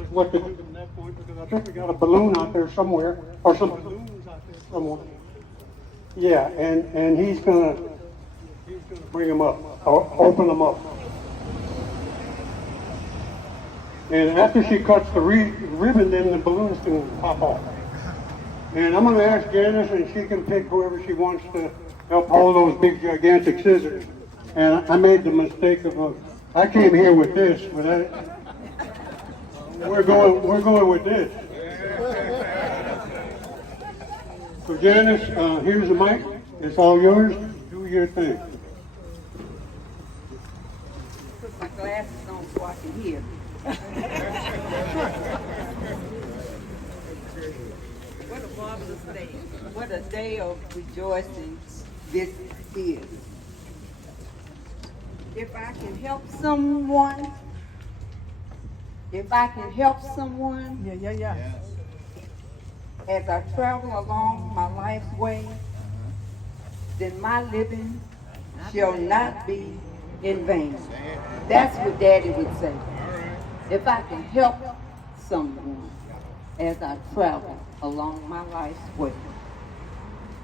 us what to do from that point, because I think we got a balloon out there somewhere, or some balloons out there somewhere. Yeah, and he's gonna bring them up, or open them up. And after she cuts the ribbon, then the balloons can pop off. And I'm gonna ask Janice, and she can pick whoever she wants to help hold those big gigantic scissors. And I made the mistake of, I came here with this, but we're going with this. So Janice, here's the mic. It's all yours. Do your thing. Put my glasses on so I can hear. What a marvelous day. What a day of rejoicing this is. If I can help someone, Yeah. as I travel along my life's way, then my living shall not be in vain. That's what Daddy would say. If I can help someone as I travel along my life's way,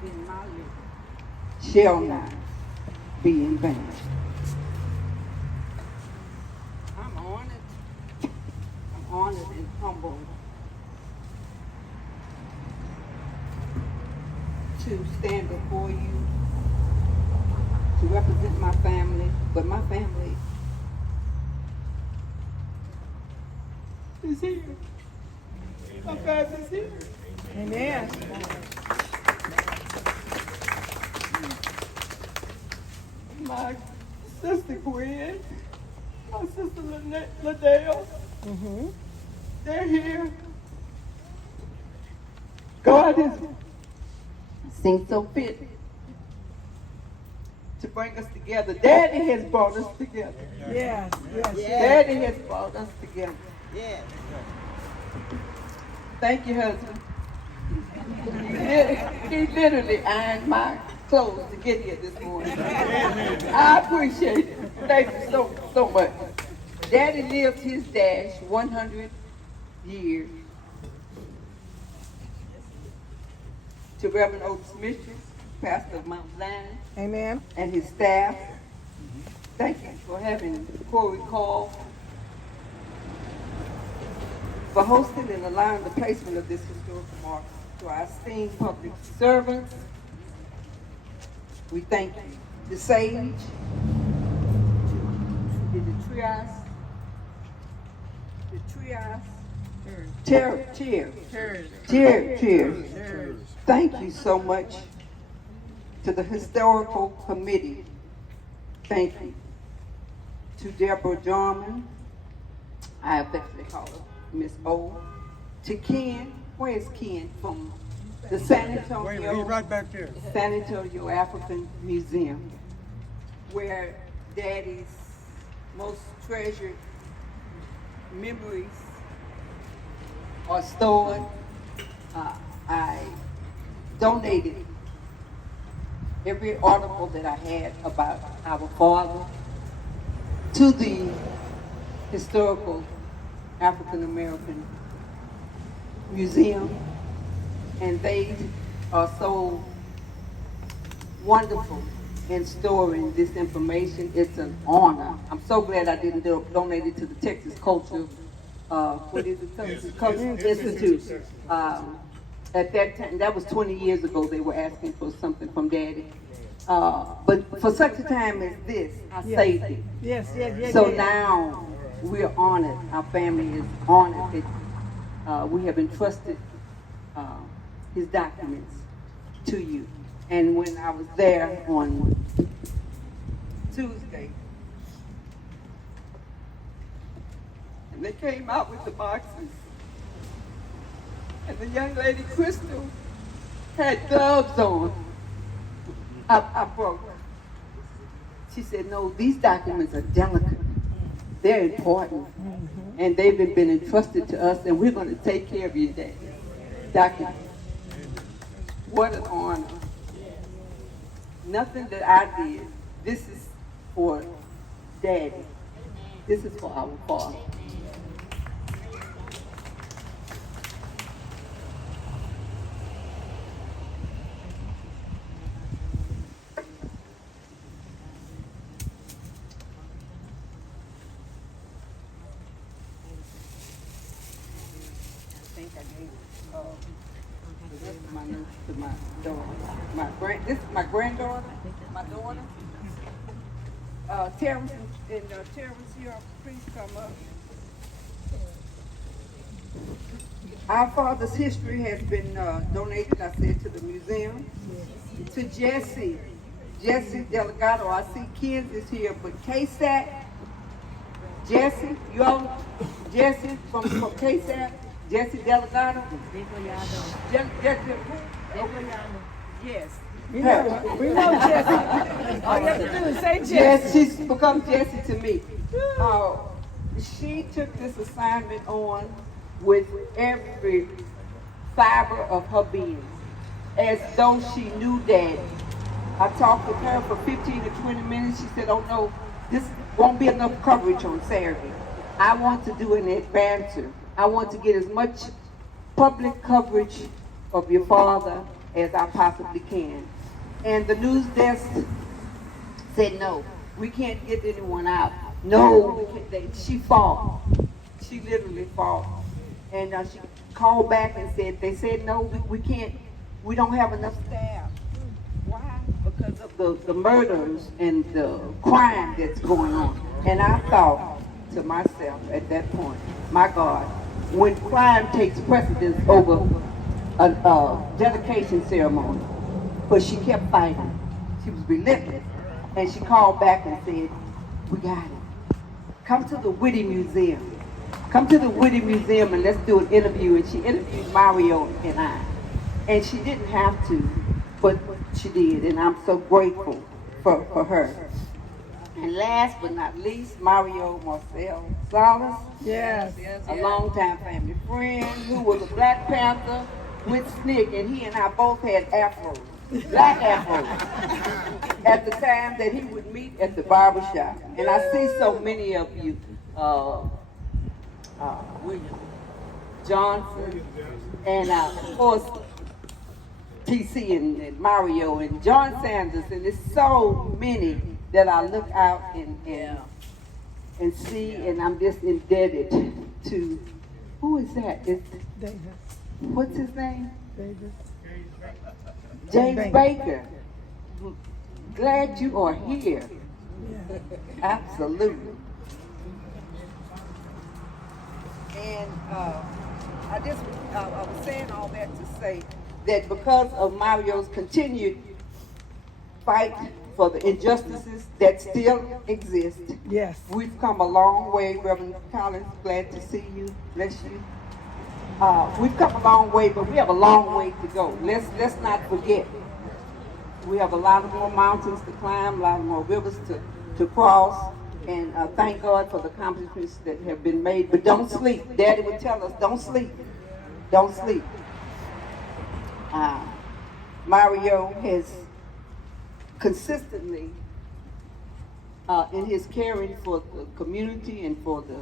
then my living shall not be in vain. I'm honored and humbled to stand before you, to represent my family, but my family is here. My family's here. Amen. My sister Gwen, my sister Liddell, they're here. God has seen so fit to bring us together. Daddy has brought us together. Yes. Daddy has brought us together. Yeah. Thank you, husband. He literally ironed my clothes to get here this morning. I appreciate it. Thank you so much. Daddy lived his dash 100 years. To Reverend Otis Mitchell, pastor of Mount Zion, Amen. and his staff, thank you for having Corey call, for hosting and allowing the placement of this historical marker. To our esteemed public servants, we thank you. The sage, the cheers. Thank you so much to the historical committee. Thank you to Deborah Jarman. I affectionately call her Miss O. To Ken, where's Ken from the San Antonio? He's right back there. San Antonio African Museum, where Daddy's most treasured memories are stored. I donated every article that I had about our father to the historical African American Museum, and they are so wonderful in storing this information. It's an honor. I'm so glad I didn't donate it to the Texas Culture, what is it, Texas Culture Institute. At that time, that was 20 years ago, they were asking for something from Daddy. But for such a time as this, I saved it. Yes. So now we're honored, our family is honored that we have entrusted his documents to you. And when I was there on Tuesday, and they came out with the boxes, and the young lady, Crystal, had gloves on, I broke. She said, no, these documents are delicate. They're important. And they've been entrusted to us, and we're going to take care of your documents. What an honor. Nothing that I did. This is for Daddy. This is for our father. think I gave this is my niece to my daughter. This is my granddaughter, my daughter. Terrence and Terrence here, please come up. Our father's history has been donated, I said, to the museum. To Jesse Delgado, I see kids is here, but KSAT, Jesse, you all, Jesse from KSAT, Jesse Delgado. Jesse, yes. We know Jesse. All you have to do is say Jesse. Yes, she's become Jesse to me. She took this assignment on with every fiber of her being, as though she knew Daddy. I talked with her for 15 to 20 minutes. She said, "Oh no, this won't be enough coverage on Saturday. I want to do an advancer. I want to get as much public coverage of your father as I possibly can." And the news desk said, "No, we can't get anyone out. No, we can't." She fought. She literally fought. And she called back and said, they said, "No, we can't. We don't have enough staff." Why? Because of the murders and the crime that's going on. And I thought to myself at that point, my God, when crime takes precedence over a dedication ceremony, but she kept fighting. She was relentless. And she called back and said, "We got it. Come to the Whitty Museum. Come to the Whitty Museum and let's do an interview." And she interviewed Mario and I. And she didn't have to, but she did. And I'm so grateful for her. And last but not least, Mario Marcel Salas. Yes. A longtime family friend who was a Black Panther with Snick, and he and I both had afros, black afros, at the time that he would meet at the barber shop. And I see so many of you, William Johnson, and of course, TC and Mario and John Sanders, and there's so many that I look out and see, and I'm just indebted to, who is that? David. What's his name? David. James Baker. Glad you are here. Yeah. Absolutely. And I was saying all that to say that because of Mario's continued fight for the injustices that still exist, Yes. we've come a long way. Reverend Collins, glad to see you. Bless you. We've come a long way, but we have a long way to go. Let's not forget. We have a lot of more mountains to climb, a lot of more rivers to cross, and thank God for the accomplishments that have been made. But don't sleep. Daddy would tell us, don't sleep. Don't sleep. Mario has consistently, in his caring for the community and for the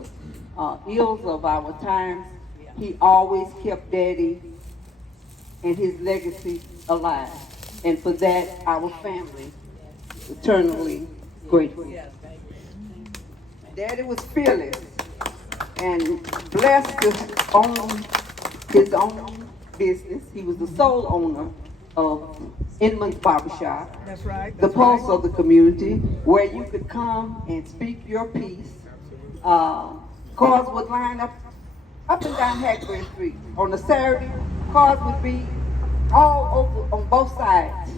ills of our times, he always kept Daddy and his legacy alive. And for that, our family eternally grateful. Daddy was fearless and blessed to own his own business. He was the sole owner of Inman's Barbershop, That's right. the That's pulse right. of the community, where you could come and speak your piece. Cars would line up and down Hackberry Street. On a Saturday, cars would be all over on both sides,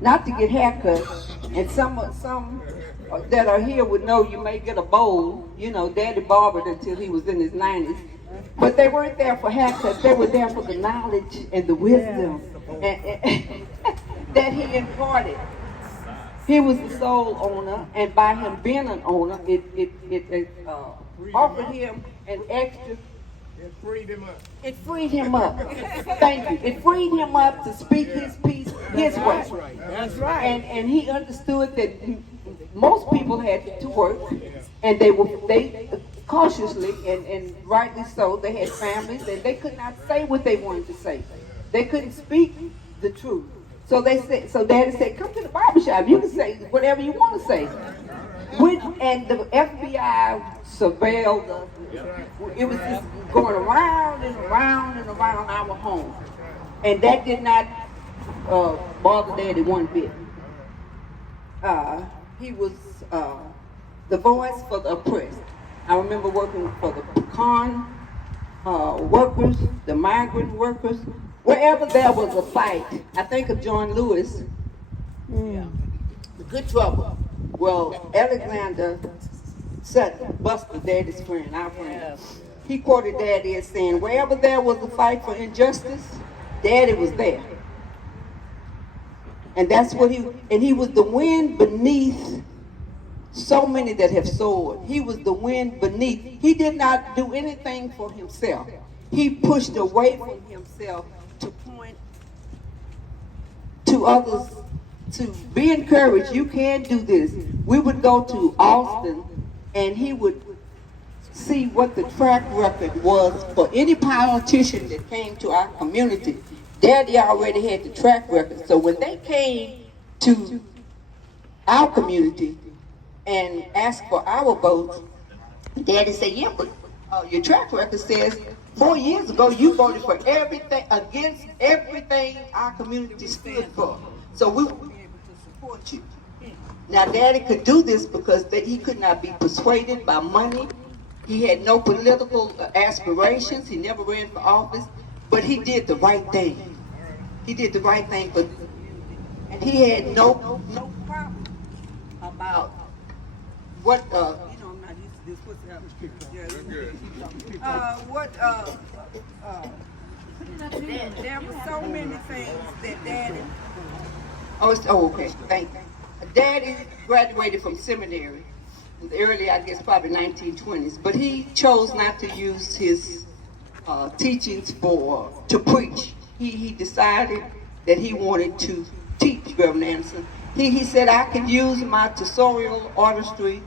not to get haircuts. And some that are here would know you may get a bowl. You know, Daddy barbered until he was in his 90s. But they weren't there for haircuts. They were there for the knowledge and the wisdom and that he imparted. He was the sole owner, and by him being an owner, it offered him an extra. It freed him up. It freed him up. Thank you. It freed him up to speak his piece his way. That's right. That's right. And he understood that most people had to work, and they cautiously and rightly so, they had families, and they could not say what they wanted to say. They couldn't speak the truth. So Daddy said, "Come to the barbershop. You can say whatever you want to say." And the FBI surveilled us It was just going around and around and around our home. And that did not bother Daddy one bit. He was the voice for the oppressed. I remember working for the pecan workers, the migrant workers. Wherever there was a fight, I think of John Lewis, The Good Trouble. Well, Alexander Sutton, Buster, Daddy's friend, our friend. He quoted Daddy as saying, wherever there was a fight for injustice, Daddy was there. And that's what he was the wind beneath so many that have soared. He was the wind beneath. He did not do anything for himself. He pushed away from himself to point to others to be encouraged. You can do this. We would go to Austin and he would see what the track record was for any politician that came to our community. Daddy already had the track record. So when they came to our community and asked for our votes, Daddy said, yeah, but your track record says 4 years ago you voted for everything, against everything our community stood for. So we will be able to support you. Now Daddy could do this because he could not be persuaded by money. He had no political aspirations. He never ran for office, but he did the right thing. He did the right thing, and he had no problem about what you know. I'm not used to this. What's there were so many things that Daddy. Okay. Thank you. Daddy graduated from seminary in the early, I guess, probably 1920s, but he chose not to use his teachings to preach. He decided that he wanted to teach, Reverend Anderson. He said, I could use my tutorial artistry,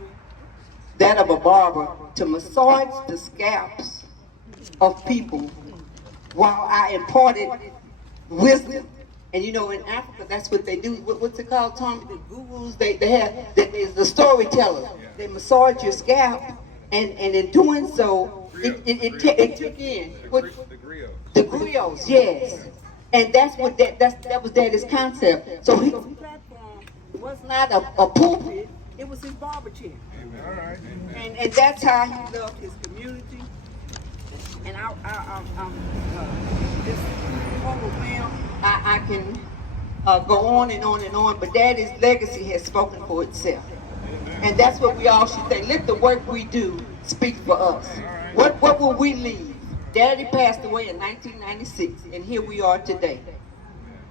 that of a barber, to massage the scalps of people while I imparted wisdom. And you know, in Africa, that's what they do. What's it called, Tommy? The gurus, they have, the storytellers. They massage your scalp, and in doing so, it took in the griots, yes. And that's what that was Daddy's concept. So his platform was not a pulpit; it was his barber chair. And that's how he loved his community. And I'm just overwhelmed. I can go on and on and on, but Daddy's legacy has spoken for itself. And that's what we all should think. Let the work we do speak for us. What will we leave? Daddy passed away in 1996, and here we are today.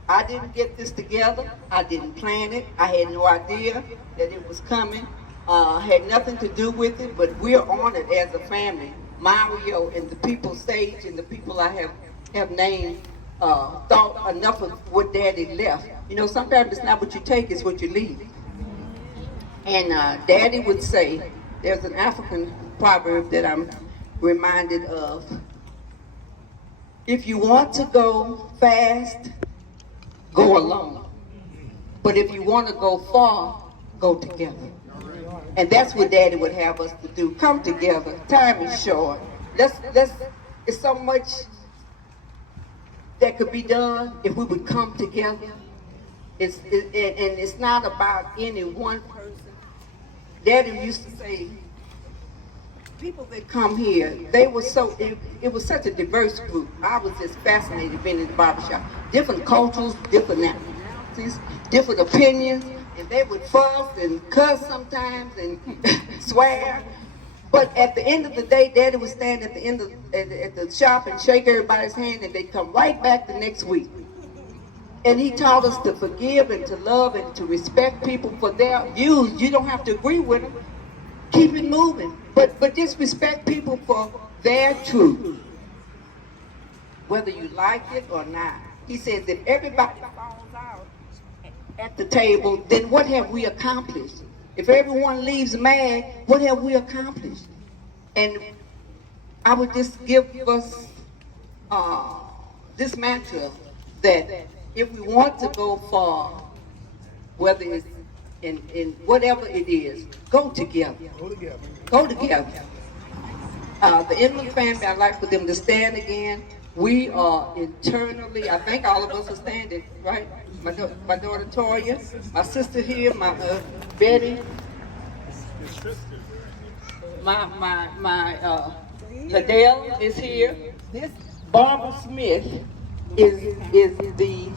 I didn't get this together. I didn't plan it. I had no idea that it was coming. Had nothing to do with it, but we're honored as a family. Mario and the people, Sage, and the people I have named, thought enough of what Daddy left. You know, sometimes it's not what you take, it's what you leave. And Daddy would say, there's an African proverb that I'm reminded of. If you want to go fast, go alone. But if you want to go far, go together. And that's what Daddy would have us to do. Come together. Time is short. It's so much that could be done if we would come together. And it's not about any one person. Daddy used to say, people that come here, it was such a diverse group. I was just fascinated being in the barbershop. Different cultures, different nationalities, different opinions, and they would fuss and cuss sometimes and swear. But at the end of the day, Daddy would stand at the end of at the shop and shake everybody's hand, and they'd come right back the next week. And he taught us to forgive and to love and to respect people for their views. You don't have to agree with them. Keep it moving. But just respect people for their truth, whether you like it or not. He says if everybody falls out at the table, then what have we accomplished? If everyone leaves mad, what have we accomplished? And I would just give us this mantra that if we want to go far, whether it's in whatever it is, go together. Go together. Go together. The Inman family, I'd like for them to stand again. We are internally, I think all of us are standing, right? My daughter Toya, my sister here, my Betty, my Adele is here. This Barbara Smith is the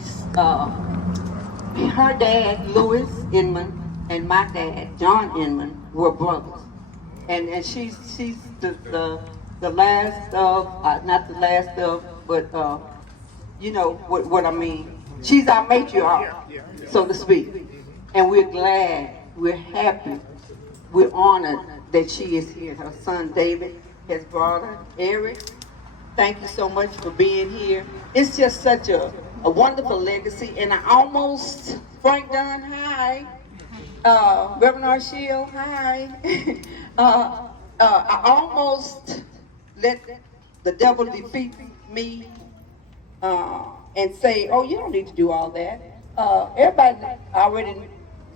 her dad Louis Inman and my dad John Inman were brothers, and she's the last of not the last of, but you know what I mean. She's our matriarch, so to speak, and we're glad, we're happy, we're honored that she is here. Her son David has brought her. Eric, thank you so much for being here. It's just such a wonderful legacy, and I almost, Frank Dunn, hi. Reverend Arshiel, hi. I almost let the devil defeat me and say, oh, you don't need to do all that. Everybody already,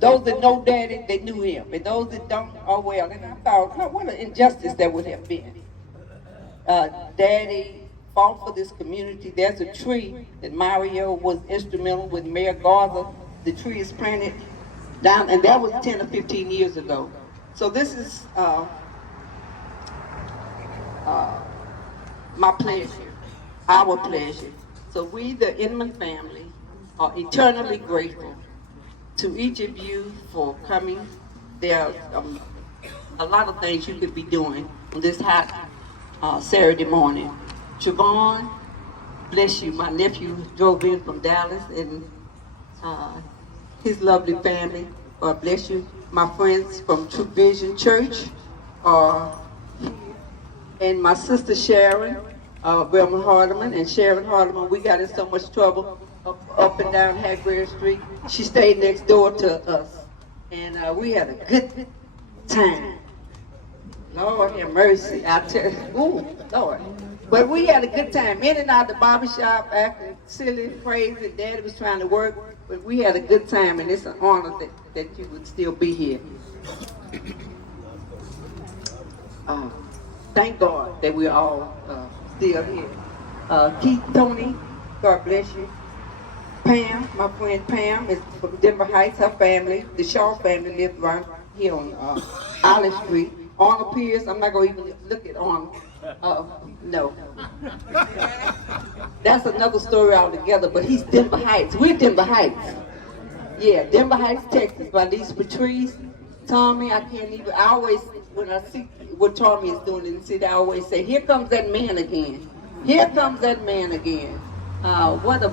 those that know Daddy, they knew him. And those that don't, oh well. And I thought, no, what an injustice that would have been. Daddy fought for this community. There's a tree that Mario was instrumental with Mayor Garza. The tree is planted down, and that was 10 or 15 years ago. So this is my pleasure, our pleasure. So we, the Inman family, are eternally grateful to each of you for coming. There are a lot of things you could be doing on this hot Saturday morning. Siobhan, bless you. My nephew drove in from Dallas, and his lovely family. God bless you. My friends from True Vision Church are here. And my sister Sharon, Wilma Hardeman, and Sharon Hardeman, we got in so much trouble up and down Hackberry Street. She stayed next door to us, and we had a good time. Lord have mercy, I tell you. Ooh, Lord. But we had a good time. In and out the barbershop, acting silly, crazy. Daddy was trying to work, but we had a good time, and it's an honor that you would still be here. Thank God that we're all still here. Keith, Tony, God bless you. Pam, my friend Pam, is from Denver Heights, her family. The Shaw family live right here on Olive Street. Arnold Pierce, I'm not going to even look at Arnold. No. That's another story altogether, but he's Denver Heights. We're Denver Heights. Yeah, Denver Heights, Texas, by Lisa Patrice, Tommy, I always, when I see what Tommy is doing in the city, I always say, here comes that man again. Here comes that man again. What a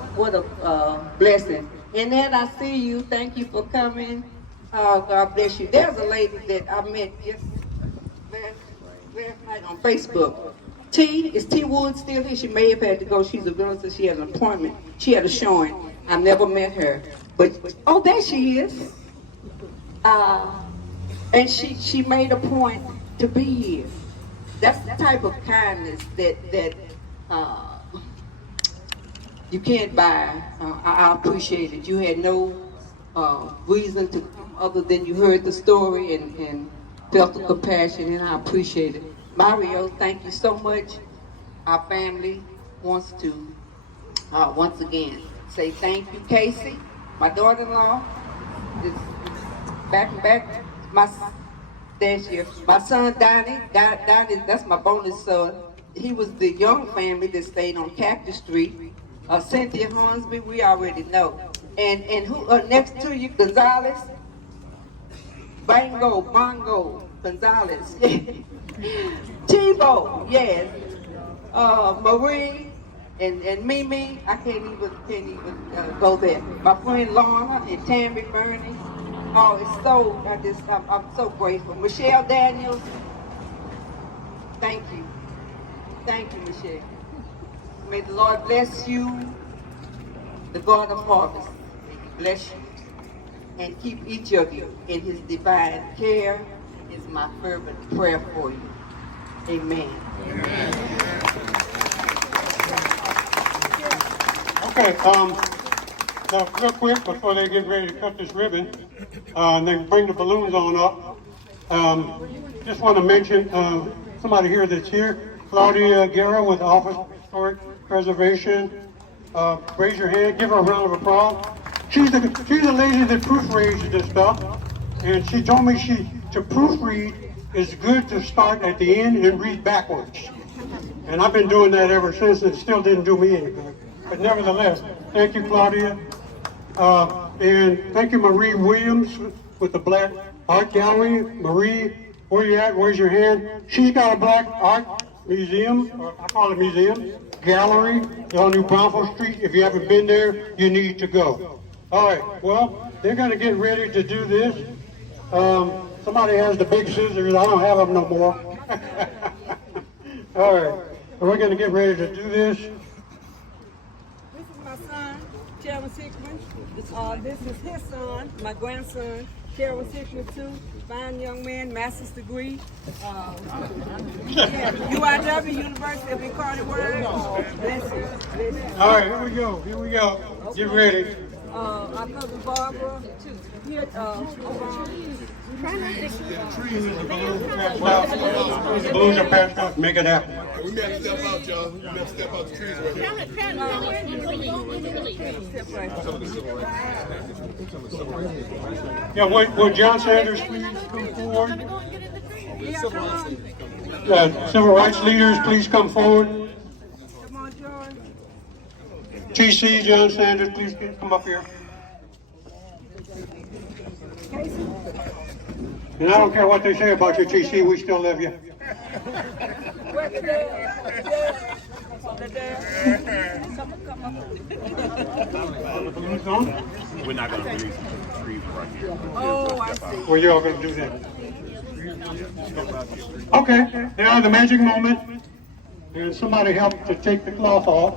blessing. And then I see you, thank you for coming. God bless you. There's a lady that I met just last night on Facebook. Is T Wood still here? She may have had to go. She's a realtor. She had an appointment. She had a showing. I never met her. But, oh, there she is. And she made a point to be here. That's the type of kindness that you can't buy. I appreciate it. You had no reason to come other than you heard the story and felt the compassion, and I appreciate it. Mario, thank you so much. Our family wants to once again say thank you. Casey, my daughter-in-law, is back. My son Donnie, that's my bonus son. He was the young family that stayed on Cactus Street. Cynthia Hornsby, we already know. And who next to you, Gonzalez? Bongo, Gonzalez. Tebow, yes. Marie and Mimi, I can't even go there. My friend Lorna and Tammy Bernie. Oh, it's I'm so grateful. Michelle Daniels, thank you. Thank you, Michelle. May the Lord bless you, the God of harvest. May He bless you and keep each of you in His divine care is my fervent prayer for you. Amen. Amen. Okay, now real quick before they get ready to cut this ribbon, and they bring the balloons on up. Just want to mention somebody here that's here. Claudia Guerra with Office of Historic Preservation. Raise your hand, give her a round of applause. She's the lady that proofreads this stuff, and she told me to proofread is good to start at the end and read backwards. And I've been doing that ever since, and it still didn't do me any good. But nevertheless, thank you, Claudia. And thank you, Marie Williams with the Black Art Gallery. Marie, where you at? Where's your hand? She's got a Black Art Museum, or I call it museum, gallery on New Braunfels Street. If you haven't been there, you need to go. All right, well, they're going to get ready to do this. Somebody has the big scissors. I don't have them no more. All right, we're going to get ready to do this. This is my son, Terrence Hickman. This is his son, my grandson, Terrence Hickman too. Fine young man, master's degree. UIW, University of Incarnate Word. Bless you. All right, here we go. Here we go. Get ready. Our cousin Barbara. Here, The balloons are passed out. Make it happen. We may have to step out, y'all. We may have to step out the trees right here. Yeah, would John Sanders please come forward? Civil rights leaders, please come forward. come on, George. TC, John Sanders, please come up here. And I don't care what they say about you, TC, we still love you. Where's the dad? The dad? Come up. The balloons on? We're not going to release the trees right here. Oh, I see. Well, you're all going to do that. Okay, now the magic moment. And somebody help to take the cloth off.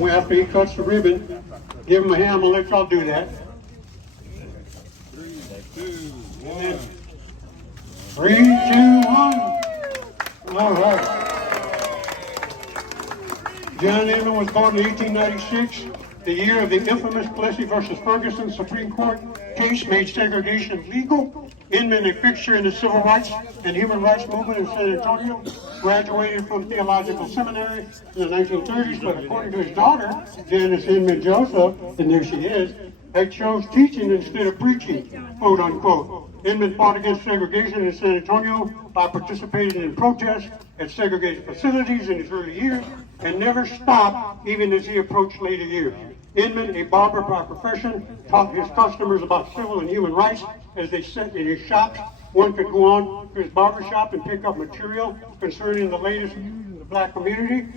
After he cuts the ribbon, give him a hand. I'm going to let y'all do that. 3, 2, 1. All right. John Inman was born in 1896, the year of the infamous Plessy versus Ferguson Supreme Court case made segregation legal. Inman, a fixture in the civil rights and human rights movement in San Antonio, graduated from theological seminary in the 1930s, but according to his daughter, Janice Inman Joseph, and there she is, had chose teaching instead of preaching, quote unquote. Inman fought against segregation in San Antonio by participating in protests at segregated facilities in his early years and never stopped even as he approached later years. Inman, a barber by profession, taught his customers about civil and human rights as they sat in his shops. One could go on to his barber shop and pick up material concerning the latest news in the black community.